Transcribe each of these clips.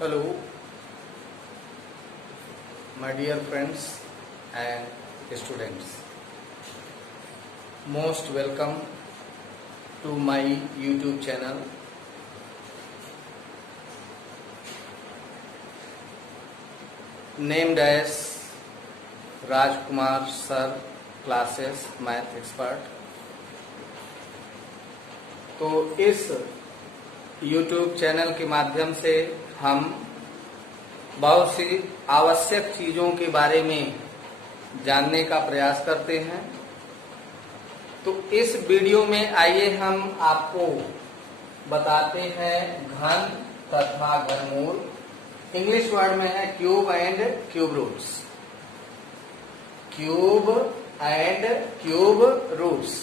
Hello, my dear friends and students. Most welcome to my YouTube channel. Named as Rajkumar Sir Classes Math Expert. तो इस YouTube channel के माध्यम से हम बहुत सी आवश्यक चीजों के बारे में जानने का प्रयास करते हैं। तो इस वीडियो में आइए हम आपको बताते हैं घन तथा घनमूल। इंग्लिश वर्ड में है cube and cube roots. Cube and cube roots,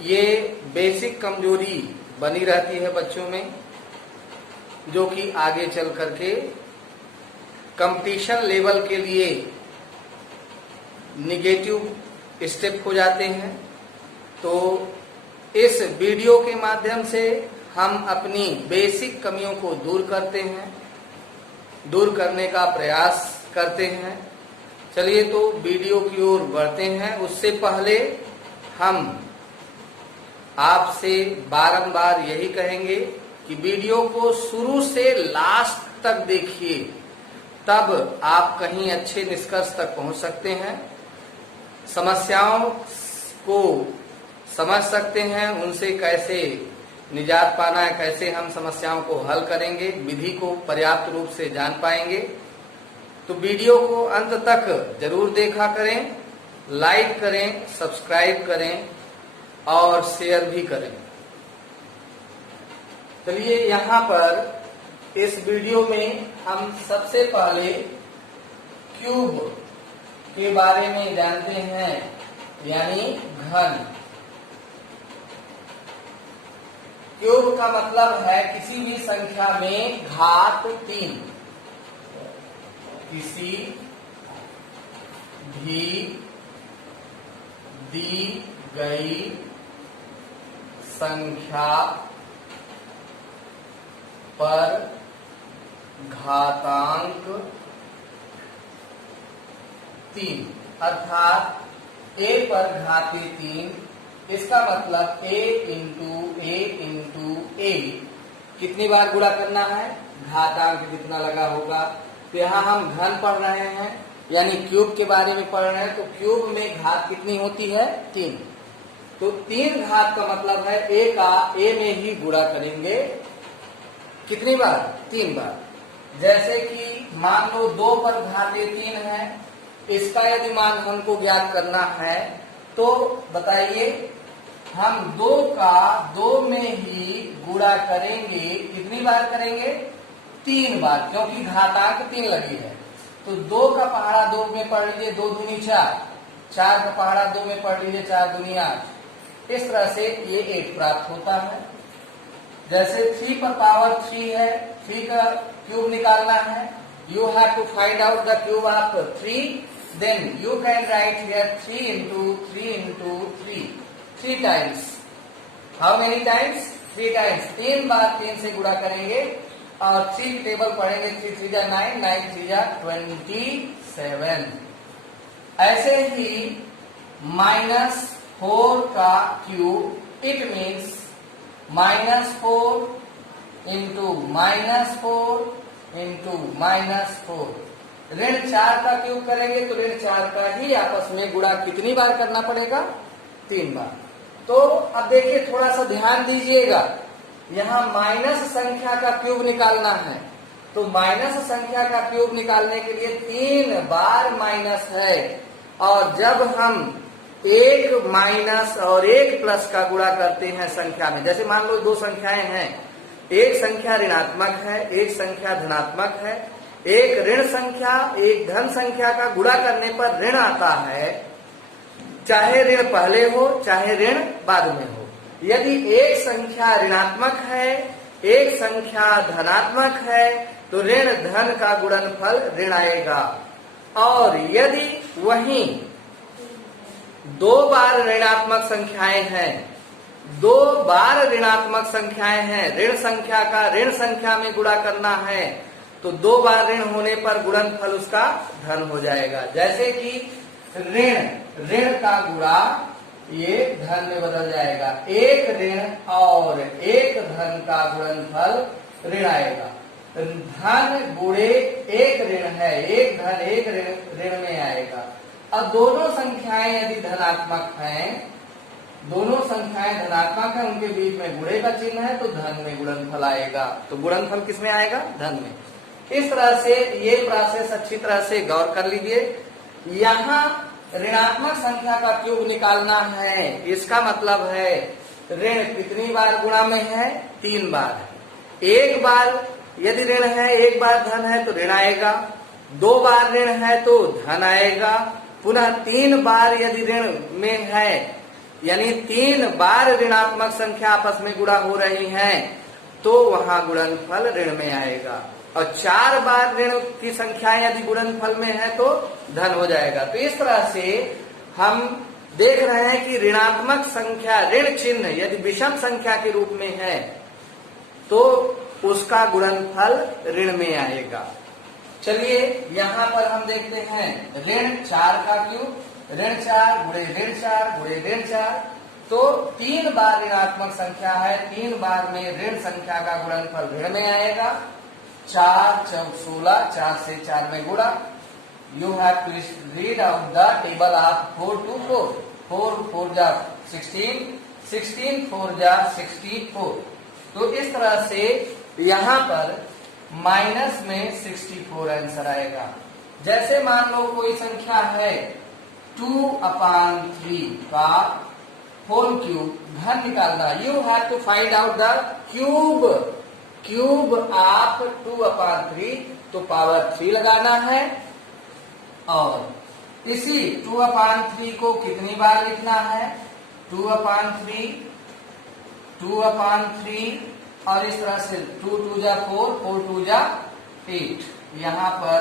ये बेसिक कमजोरी बनी रहती है बच्चों में, जो कि आगे चल करके कंपटीशन लेवल के लिए निगेटिव स्टेप हो जाते हैं। तो इस वीडियो के माध्यम से हम अपनी बेसिक कमियों को दूर करते हैं, दूर करने का प्रयास करते हैं। चलिए तो वीडियो की ओर बढ़ते हैं। उससे पहले हम आपसे बारंबार यही कहेंगे कि वीडियो को शुरू से लास्ट तक देखिए, तब आप कहीं अच्छे निष्कर्ष तक पहुंच सकते हैं, समस्याओं को समझ सकते हैं, उनसे कैसे निजात पाना है, कैसे हम समस्याओं को हल करेंगे, विधि को पर्याप्त रूप से जान पाएंगे। तो वीडियो को अंत तक जरूर देखा करें, लाइक करें, सब्सक्राइब करें और शेयर भी करें। चलिए यहाँ पर इस वीडियो में हम सबसे पहले क्यूब के बारे में जानते हैं, यानी घन। क्यूब का मतलब है किसी भी संख्या में घात 3। किसी भी दी गई संख्या पर घातांक 3, अर्थात a पर घाती 3। इसका मतलब a इंटू a कितनी बार गुणा करना है, घातांक जितना लगा होगा। तो यहाँ हम घन पढ़ रहे हैं, यानी क्यूब के बारे में पढ़ रहे हैं। तो क्यूब में घात कितनी होती है, 3। तो 3 घात का मतलब है a का a में ही गुणा करेंगे। कितनी बार, 3 बार। जैसे कि मान लो 2 पर घाते 3 है, इसका यदि मान हमको ज्ञात करना है तो बताइए, हम 2 का 2 में ही गुणा करेंगे। कितनी बार करेंगे, 3 बार, क्योंकि घातांक 3 लगी है। तो 2 का पहाड़ा 2 में पढ़ लीजिए, 2 दूनी 4, 4 का पहाड़ा 2 में पढ़ लीजिए, 4 दूनी 8। इस तरह से ये 8 प्राप्त होता है। जैसे 3 पर पावर 3 है, 3 का क्यूब निकालना है। You have to find out the cube of 3, then you can write here 3 into 3 times. How many times, 3 times. 3 बार 3 से गुणा करेंगे और 3 टेबल पढ़ेंगे। 3 3 जा 9, 9 3 जा 27। ऐसे ही -4 का क्यूब, इट मीन्स -4 इंटू -4। ऋण 4 का क्यूब करेंगे तो ऋण 4 का ही आपस में गुणा कितनी बार करना पड़ेगा, 3 बार। तो अब देखिए, थोड़ा सा ध्यान दीजिएगा, यहाँ माइनस संख्या का क्यूब निकालना है। तो माइनस संख्या का क्यूब निकालने के लिए 3 बार माइनस है। और जब हम 1 माइनस और 1 प्लस का गुणा करते हैं संख्या में, जैसे मान लो 2 संख्याएं हैं, एक संख्या ऋणात्मक है, एक संख्या धनात्मक है, एक ऋण संख्या एक धन संख्या का गुणा करने पर ऋण आता है, चाहे ऋण पहले हो चाहे ऋण बाद में हो। यदि एक संख्या ऋणात्मक है, एक संख्या धनात्मक है, तो ऋण धन का गुणनफल ऋण आएगा। और यदि वहीं 2 बार ऋणात्मक संख्याएं हैं, दो बार ऋणात्मक संख्याएं हैं, ऋण संख्या का ऋण संख्या में गुणा करना है, तो दो बार ऋण होने पर गुणनफल उसका धन हो जाएगा। जैसे कि ऋण का गुणा ये धन में बदल जाएगा, एक ऋण और एक धन का गुणनफल ऋण आएगा। धन गुणे एक ऋण है, एक धन एक ऋण में आएगा। अब दोनों संख्याएं यदि धनात्मक हैं, दोनों संख्याएं धनात्मक हैं, उनके बीच में गुणे का चिन्ह है, तो धन में गुणनफल आएगा। तो गुणनफल किस में आएगा? धन में। इस तरह से ये प्रोसेस अच्छी तरह से गौर कर लीजिए। यहाँ ऋणात्मक संख्या का क्यूब निकालना है, इसका मतलब है ऋण कितनी बार गुणा में है? 3 बार। एक बार यदि ऋण है, एक बार धन है तो ऋण आएगा, 2 बार ऋण है तो धन आएगा, पुनः 3 बार यदि ऋण में है, यानी 3 बार ऋणात्मक संख्या आपस में गुणा हो रही हैं, तो वहां गुणनफल ऋण में आएगा। और 4 बार ऋण की संख्या यदि गुणनफल में है तो धन हो जाएगा। तो इस तरह से हम देख रहे हैं कि ऋणात्मक संख्या ऋण चिन्ह यदि विषम संख्या के रूप में है तो उसका गुणनफल ऋण में आएगा। चलिए यहाँ पर हम देखते हैं ऋण 4 का क्यूब, ऋण 4 गुणे ऋण 4 गुणे ऋण 4, तो 3 बार ऋणात्मक संख्या है, 3 बार में ऋण संख्या का गुणनफल ऋण में आएगा। 4 चौक 16, 4 से 4 में गुणा। You have to read out the table of 4 to 4, 4 4 जा 16, 16 4 जा 64। तो इस तरह से यहाँ पर माइनस में 64 आंसर आएगा। जैसे मान लो कोई संख्या है 2/3 का होल क्यूब, धन निकालना। You have to find out the cube of 2/3, तो पावर 3 लगाना है। और इसी 2/3 को कितनी बार लिखना है? 2/3 और इस तरह से 2 2 जा 4, 4 2 जा 8। यहाँ पर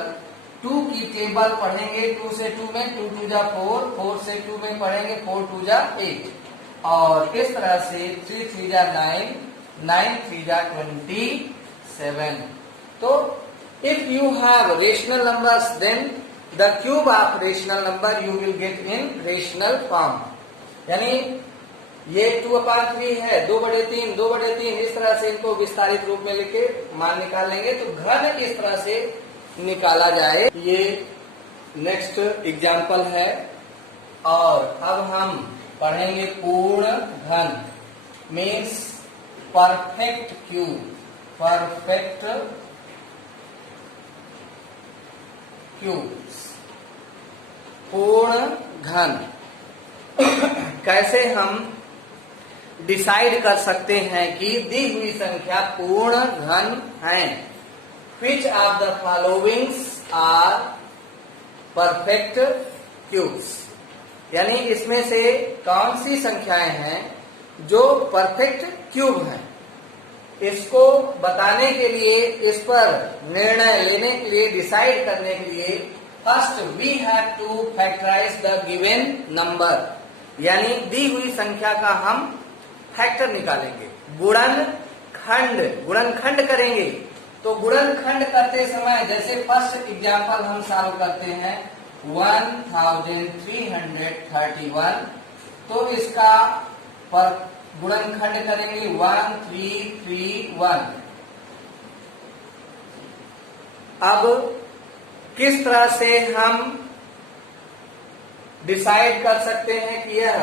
2 की टेबल पढ़ेंगे 2 से 2 में, 2 2 जा 4, 4 से 2 में पढ़ेंगे 4 2 जा 8। और इस तरह से 3 3 जा 9, 9 3 जा 27। तो if you have rational numbers, then the cube of rational number you will get in rational form। यानी ये 2/3 है, 2/3, 2/3, इस तरह से इनको विस्तारित रूप में लिखे मान निकाल लेंगे तो घन इस तरह से निकाला जाए। ये नेक्स्ट एग्जाम्पल है। और अब हम पढ़ेंगे पूर्ण घन, means perfect cube, perfect cubes, पूर्ण घन। कैसे हम डिसाइड कर सकते हैं कि दी हुई संख्या पूर्ण घन है? Which of the followings are perfect cubes? यानी इसमें से कौन सी संख्याएं हैं जो परफेक्ट क्यूब हैं? इसको बताने के लिए, इस पर निर्णय लेने के लिए, डिसाइड करने के लिए first we have to factorise the given number, यानी दी हुई संख्या का हम फैक्टर निकालेंगे, गुणनखंड करेंगे। तो गुणनखंड करते समय जैसे फर्स्ट एग्जांपल हम सॉल्व करते हैं 1331, तो इसका पर गुणनखंड करेंगे 1331। अब किस तरह से हम डिसाइड कर सकते हैं कि यह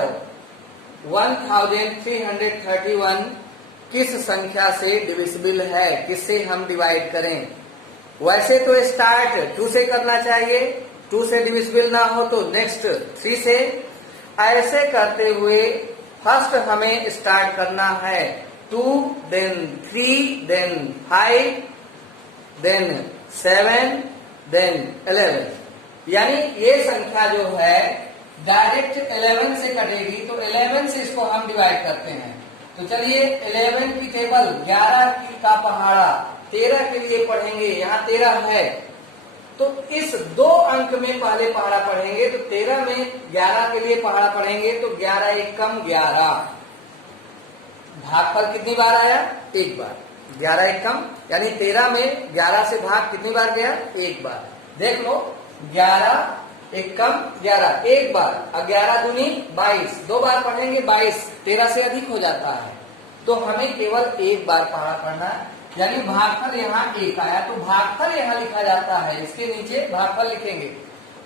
1331 किस संख्या से डिविजिबल है, किससे हम डिवाइड करें? वैसे तो स्टार्ट 2 से करना चाहिए, 2 से डिविजिबल ना हो तो नेक्स्ट 3 से। ऐसे करते हुए फर्स्ट हमें स्टार्ट करना है 2, देन 3, देन 5, देन 7, देन 11। यानी ये संख्या जो है डायरेक्ट 11 से कटेगी, तो 11 से इसको हम डिवाइड करते हैं। तो चलिए 11 की टेबल 11 की का पहाड़ा 13 के लिए पढ़ेंगे, यहाँ 13 है, तो इस 2 अंक में पहले पहाड़ा पढ़ेंगे, तो 13 में 11 के लिए पहाड़ा पढ़ेंगे, तो 11 एक कम 11, भागफल कितनी बार आया? एक बार। 11 एकम यानी 13 में 11 से भाग कितनी बार गया? एक बार। देख लो 11 एकम 11 एक बार, और 11 दूनी 22 दो बार पढ़ेंगे, 22 13 से अधिक हो जाता है, तो हमें केवल एक बार पढ़ना है, यानी भागफल यहाँ एक आया तो भागफल यहाँ लिखा जाता है, इसके नीचे भागफल लिखेंगे।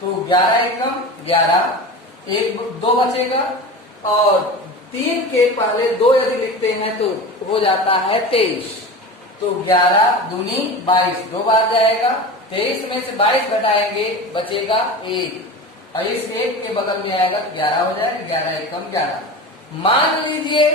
तो 11 एकम 11, एक दो बचेगा, और 3 के पहले 2 यदि लिखते हैं तो हो जाता है 23। तो 11 दूनी 22 दो बार जाएगा, 23 में से 22 घटाएंगे बचेगा 1, और इस 1 के बगल में आएगा 11 हो जाएगा, 11 एकम 11। मान लीजिए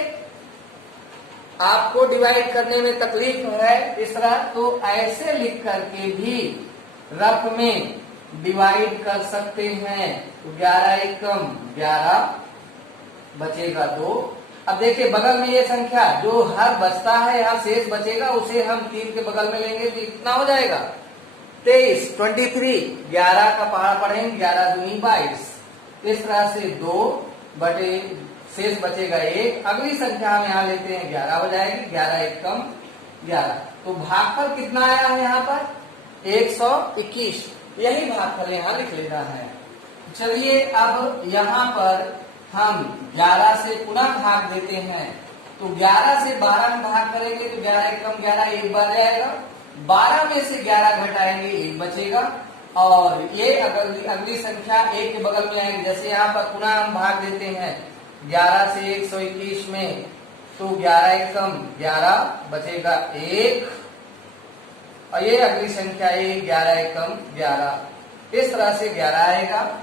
आपको डिवाइड करने में तकलीफ है इस तरह, तो ऐसे लिख करके भी रफ में डिवाइड कर सकते हैं। तो 11 एकम 11 बचेगा 2। अब देखिए बगल में ये संख्या जो हर बचता है यहाँ शेष बचेगा, उसे हम 3 के बगल में लेंगे तो कितना हो जाएगा? 23 23 11 का पहाड़ पढ़ेंगे, 11 दूनी 22, इस तरह से 2 बटे शेष बचेगा 1। अगली संख्या हम यहाँ लेते हैं 11 हो जाएगी, 11 एकम 11। तो भागफल कितना आया है यहाँ पर? 121। यही भागफल यहाँ लिख लेना है। चलिए अब यहाँ पर हम 11 से पुनः भाग देते हैं, तो 11 से 12 में भाग करेंगे तो 11 एकम 11 एक बार जाएगा, 12 में से 11 घटाएंगे 1 बचेगा, और ये अगली संख्या 1 के बगल में आएगी। जैसे यहाँ पर पुनः हम भाग देते हैं 11 से 121 में, तो 11 एकम 11 बचेगा 1, और ये अगली संख्या 11 एकम 11, इस तरह से 11 आएगा,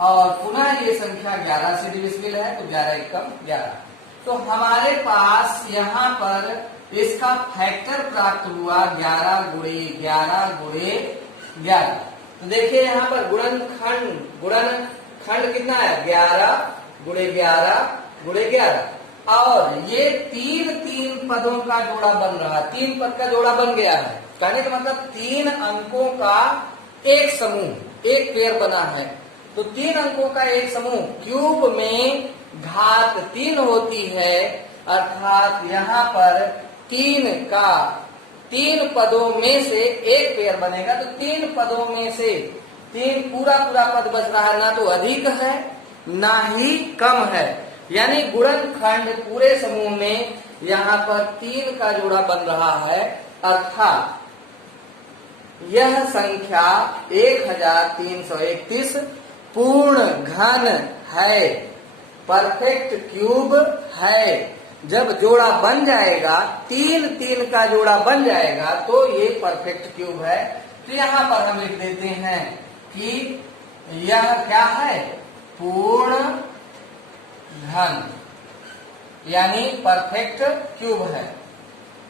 और पुनः ये संख्या 11 से डिविजिबल है तो 11 एकम 11। तो हमारे पास यहाँ पर इसका फैक्टर प्राप्त हुआ 11 गुणे 11 गुणे 11। तो देखिए यहाँ पर गुणनखंड कितना है? 11 गुणे 11 गुणे 11, और ये 3 पदों का जोड़ा बन रहा है, 3 पद का जोड़ा बन गया है। कहने का मतलब 3 अंकों का एक समूह, एक पेयर बना है। तो 3 अंकों का एक समूह क्यूब में घात 3 होती है, अर्थात यहाँ पर 3 पदों में से एक पेयर बनेगा। तो 3 पदों में से 3 पूरा पद बच रहा है, ना तो अधिक है ना ही कम है, यानी गुणनखंड पूरे समूह में यहाँ पर 3 का जोड़ा बन रहा है, अर्थात यह संख्या 1331 पूर्ण घन है, परफेक्ट क्यूब है। जब जोड़ा बन जाएगा, 3 का जोड़ा बन जाएगा तो ये परफेक्ट क्यूब है। तो यहाँ पर हम लिख देते हैं कि यह क्या है? पूर्ण घन, यानी परफेक्ट क्यूब है।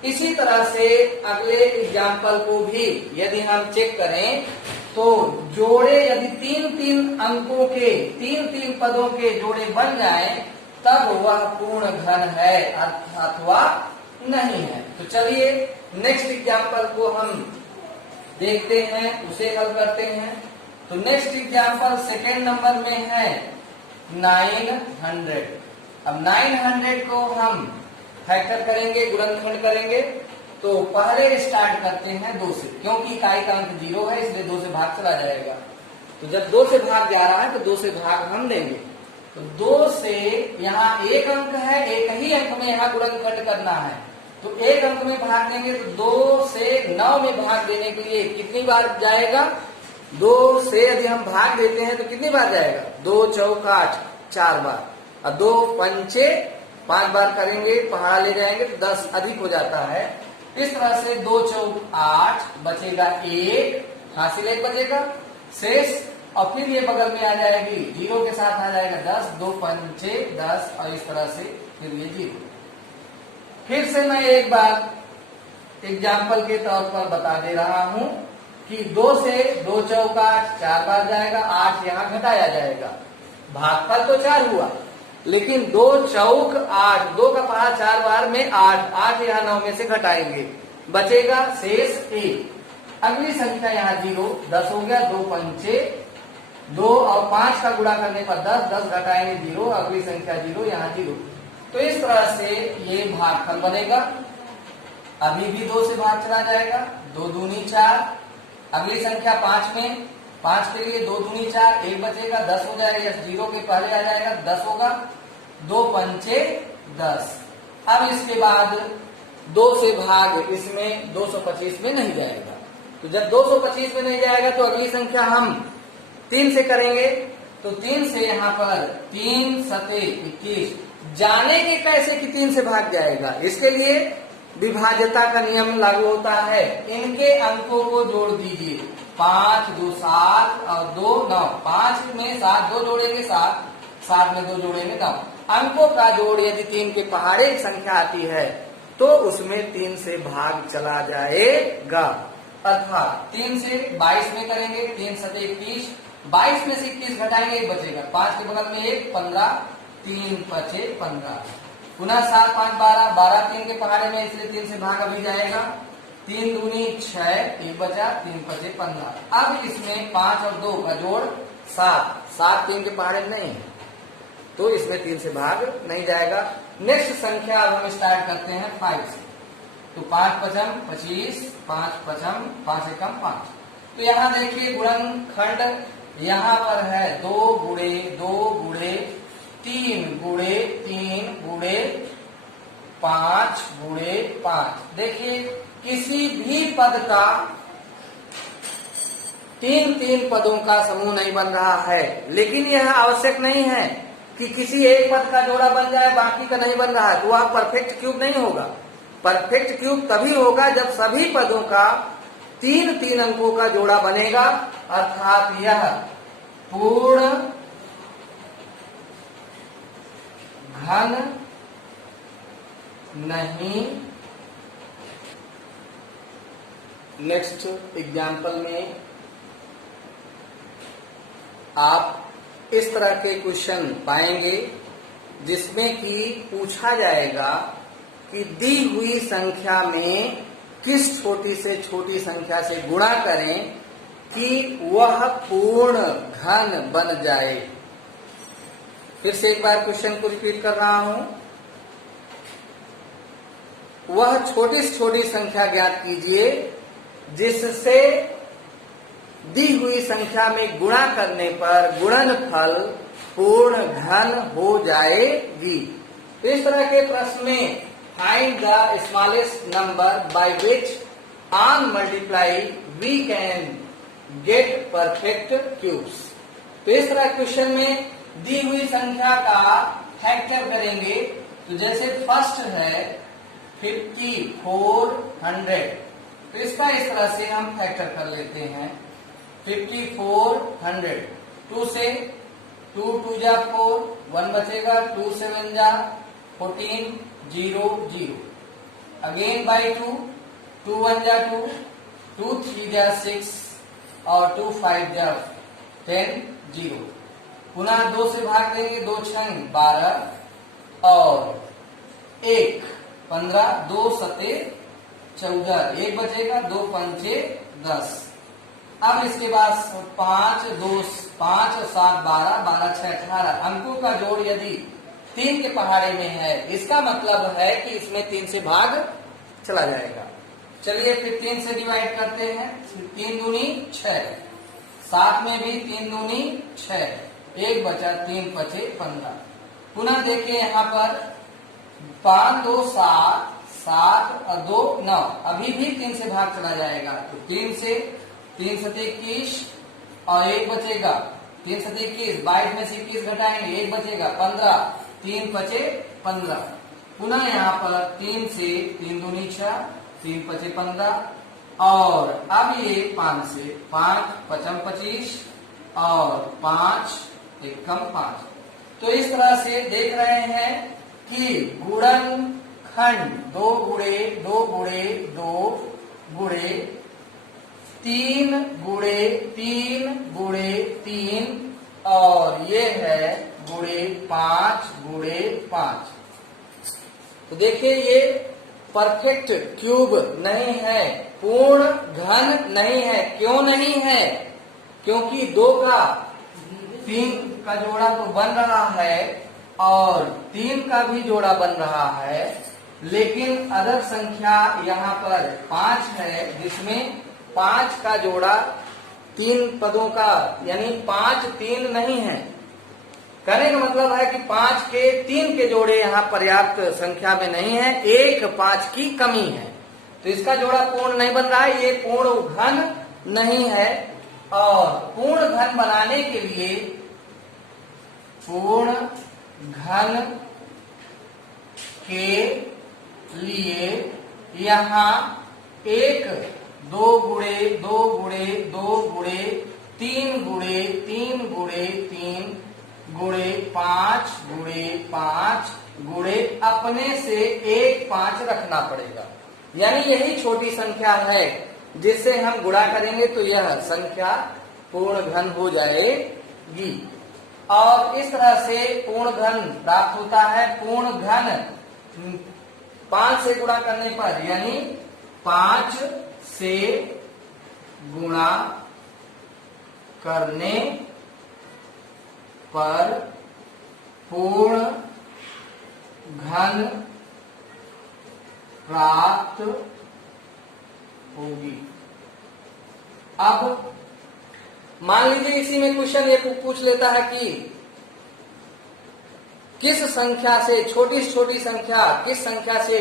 इसी तरह से अगले एग्जाम्पल को भी यदि हम चेक करें तो जोड़े यदि 3 अंकों के 3 पदों के जोड़े बन जाएं तब वह पूर्ण घन है अथवा नहीं है। तो चलिए नेक्स्ट एग्जाम्पल को हम देखते हैं, उसे हल करते हैं। तो नेक्स्ट एग्जाम्पल सेकेंड नंबर में है 900। अब 900 को हम फैक्टर करेंगे, गुणनखंड करेंगे। तो पहले स्टार्ट करते हैं 2 से, क्योंकि इकाई का अंक 0 है इसलिए 2 से भाग चला जाएगा। तो जब 2 से भाग जा रहा है तो 2 से भाग हम देंगे। तो 2 से यहाँ एक अंक है, एक ही अंक में यहाँ गुणनखंड करना है, तो एक अंक में भाग देंगे। तो 2 से 9 में भाग देने के लिए कितनी बार जाएगा? 2 से यदि हम भाग देते हैं तो कितनी बार जाएगा? 2 चौक 8 4 बार, और 2 पंचे 5 बार करेंगे, पहाड़ा ले जाएंगे तो 10 अधिक हो जाता है। इस तरह से 2 चौक 8 बचेगा 1, हासिल 1 बचेगा शेष, और फिर ये बगल में आ जाएगी 0 के साथ आ जाएगा 10, 2 पंचे 10, और इस तरह से फिर ये 0। फिर से मैं एक बार एग्जाम्पल के तौर पर बता दे रहा हूं कि 2 से 2 चौक 8 4 बार जाएगा, 8 यहाँ घटाया जाएगा। भागफल तो 4 हुआ, लेकिन 2 चौक 8, 2 का पहाड़ 4 बार में 8 यहाँ 9 में से घटाएंगे, बचेगा शेष 1। अगली संख्या यहाँ 0, 10 हो गया, 2 पंचे 2 और 5 का गुणा करने पर 10, 10 घटाएंगे 0, अगली संख्या 0, यहाँ 0। तो इस तरह से ये भागफल बनेगा। अभी भी 2 से भाग चला जाएगा, 2 दूनी 4। अगली संख्या 5 में, 5 के लिए 2 दूनी 4, 1 बचेगा, 10 हो जाएगा, 0 के पहले आ जाएगा, 10 होगा, 2 पंचे 10। अब इसके बाद 2 से भाग इसमें 225 में नहीं जाएगा। तो जब 225 में नहीं जाएगा तो अगली संख्या हम 3 से करेंगे। तो 3 से यहाँ पर 3 सते 21, जाने के कैसे कि 3 से भाग जाएगा, इसके लिए विभाज्यता का नियम लागू होता है। इनके अंकों को जोड़ दीजिए, 5 2 7 और 2 9। 5 में 7 2 जोड़ेंगे 7, 7 में 2 जोड़ेंगे 9। अंकों का जोड़ यदि 3 के पहाड़े एक संख्या आती है तो उसमें 3 से भाग चला जाएगा। अर्थात 3 से 22 में करेंगे, 3 सते 21, 22 में से 21 घटाएंगे, 1 बचेगा, 5 के बगल में 1, 15, 3 पचे 15। पुनः 7 5 12, 12 3 के पहाड़े में, इसलिए 3 से भाग अभी जाएगा, 3 दूनी 6, 1 बचा, 3 पचे 15। अब इसमें 5 और 2 का जोड़ 7, 7 3 के पहाड़े में नहीं है तो इसमें 3 से भाग नहीं जाएगा। नेक्स्ट संख्या अब हम स्टार्ट करते हैं 5 से। तो 5 पचम 25, 5 पचम 5 एकम 5। तो यहाँ देखिए गुणनखंड यहाँ पर है 2 गुणे 2 गुणे 3 गुणे 3 गुणे 5 गुणे 5। देखिए किसी भी पद का 3 पदों का समूह नहीं बन रहा है, लेकिन यह आवश्यक नहीं है कि किसी एक पद का जोड़ा बन जाए बाकी का नहीं बन रहा है, तो वह परफेक्ट क्यूब नहीं होगा। परफेक्ट क्यूब तभी होगा जब सभी पदों का 3 अंकों का जोड़ा बनेगा, अर्थात यह पूर्ण घन नहीं। नेक्स्ट एग्जाम्पल में आप इस तरह के क्वेश्चन पाएंगे जिसमें कि पूछा जाएगा कि दी हुई संख्या में किस छोटी से छोटी संख्या से गुणा करें कि वह पूर्ण घन बन जाए। फिर से एक बार क्वेश्चन को रिपीट कर रहा हूं। वह छोटी से छोटी संख्या ज्ञात कीजिए जिससे दी हुई संख्या में गुणा करने पर गुणनफल पूर्ण घन हो जाएगी। इस तरह के प्रश्न में find the smallest number by which on multiply we can get perfect cubes. तो इस तरह क्वेश्चन में दी हुई संख्या का फैक्टर करेंगे। तो जैसे फर्स्ट है 5400, तो इसका इस तरह से हम फैक्टर कर लेते हैं 5400। 2 से 2 2 जा 4, 1 बचेगा, 2 7 जा 14, 0 0। अगेन बाई 2, 2 1 जा 2, 2 3 जा 6 और 2 5 जा 10, 0। पुनः 2 से भाग देंगे, 2 6 12 और 1 15, 2 सते 14, 1 बचेगा, 2 पंचे 10। अब इसके बाद 5 2 5 और 7 12, 12 6 18 अंकों का जोड़ यदि 3 के पहाड़े में है, इसका मतलब है कि इसमें 3 से भाग चला जाएगा। चलिए फिर 3 से डिवाइड करते हैं। 3 दूनी 6, 7 में भी 3 दूनी 6, 1 बचा, 3 पचे 15। पुनः देखिए यहाँ पर 5 2 7, 7 और 2 9, अभी भी 3 से भाग चला जाएगा। तो 3 से 3 सते 21 और 1 बचेगा, 3 सते 21, 22 में से 21 घटाएंगे, 1 बचेगा, 15, 3 पचे 15। पुनः यहाँ पर 3 से 3 दूनी 6, 3 पचे 15 और अब ये 5 से 5 पचम 25 और 5 एकम 5। तो इस तरह से देख रहे हैं कि गुणनखंड 2 गुणे 2 गुणे 2 गुणे 3 गुणे 3 गुणे 3 और ये है गुणे 5 गुणे 5। तो देखिए ये परफेक्ट क्यूब नहीं है, पूर्ण घन नहीं है। क्यों नहीं है? क्योंकि 2 का 3 का जोड़ा तो बन रहा है और 3 का भी जोड़ा बन रहा है, लेकिन अदर संख्या यहाँ पर 5 है, जिसमें 5 का जोड़ा 3 पदों का, यानी 5 3 नहीं है। कहने का मतलब है कि 5 के 3 के जोड़े यहाँ पर्याप्त संख्या में नहीं है, 1 5 की कमी है, तो इसका जोड़ा पूर्ण नहीं बन रहा है, ये पूर्ण घन नहीं है। और पूर्ण घन बनाने के लिए, पूर्ण घन के लिए यहाँ 1 2 गुणे 2 गुणे 2 गुणे 3 गुणे 3 गुणे 3 गुणे 5 गुणे 5 गुणे अपने से 1 5 रखना पड़ेगा। यानी यही छोटी संख्या है जिससे हम गुणा करेंगे तो यह संख्या पूर्ण घन हो जाएगी। और इस तरह से पूर्ण घन प्राप्त होता है। पूर्ण घन 5 से गुणा करने पर, यानी 5 से गुणा करने पर पूर्ण घन प्राप्त होगी। अब मान लीजिए इसी में क्वेश्चन ये पूछ लेता है कि किस संख्या से, छोटी से छोटी संख्या किस संख्या से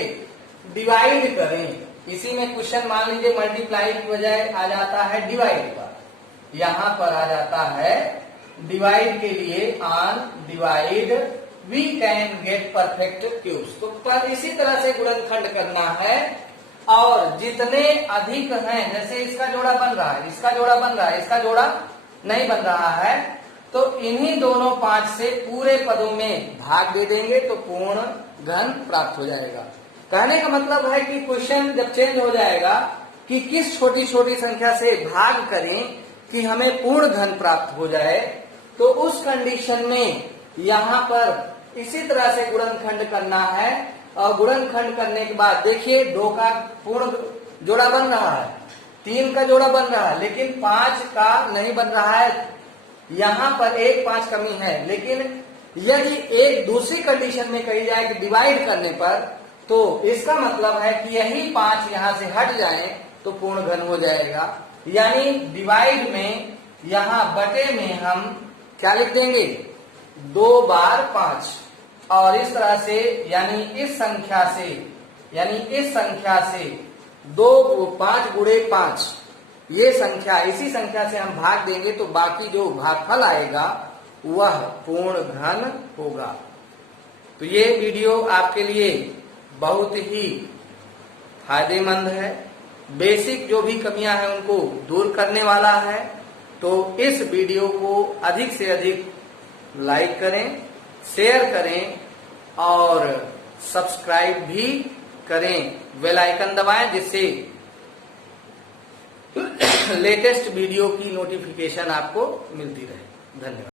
डिवाइड करें। इसी में क्वेश्चन मान लीजिए मल्टीप्लाई की बजाय आ जाता है डिवाइड पर, यहां पर आ जाता है डिवाइड के लिए on divide we can get perfect cubes. तो पर इसी तरह से गुणनखंड करना है और जितने अधिक हैं, जैसे इसका जोड़ा बन रहा है, इसका जोड़ा बन रहा है, इसका जोड़ा नहीं बन रहा है, तो इन्हीं दोनों 5 से पूरे पदों में भाग दे देंगे तो पूर्ण घन प्राप्त हो जाएगा। कहने का मतलब है कि क्वेश्चन जब चेंज हो जाएगा कि किस छोटी छोटी संख्या से भाग करें कि हमें पूर्ण घन प्राप्त हो जाए, तो उस कंडीशन में यहाँ पर इसी तरह से गुणनखंड करना है। और गुणनखंड करने के बाद देखिए 2 का पूर्ण जोड़ा बन रहा है, 3 का जोड़ा बन रहा है, लेकिन 5 का नहीं बन रहा है। यहाँ पर 1 5 कमी है, लेकिन यदि एक दूसरी कंडीशन में कही जाए कि डिवाइड करने पर, तो इसका मतलब है कि यही 5 यहाँ से हट जाए तो पूर्ण घन हो जाएगा। यानी डिवाइड में यहाँ बटे में हम क्या लिख देंगे, 2 बार 5। और इस तरह से यानी इस संख्या से 2 5 गुणे 5 ये संख्या, इसी संख्या से हम भाग देंगे तो बाकी जो भागफल आएगा वह पूर्ण घन होगा। तो ये वीडियो आपके लिए बहुत ही फायदेमंद है। बेसिक जो भी कमियां हैं उनको दूर करने वाला है। तो इस वीडियो को अधिक से अधिक लाइक करें, शेयर करें और सब्सक्राइब भी करें, बेल आइकन दबाएं, जिससे लेटेस्ट वीडियो की नोटिफिकेशन आपको मिलती रहे। धन्यवाद।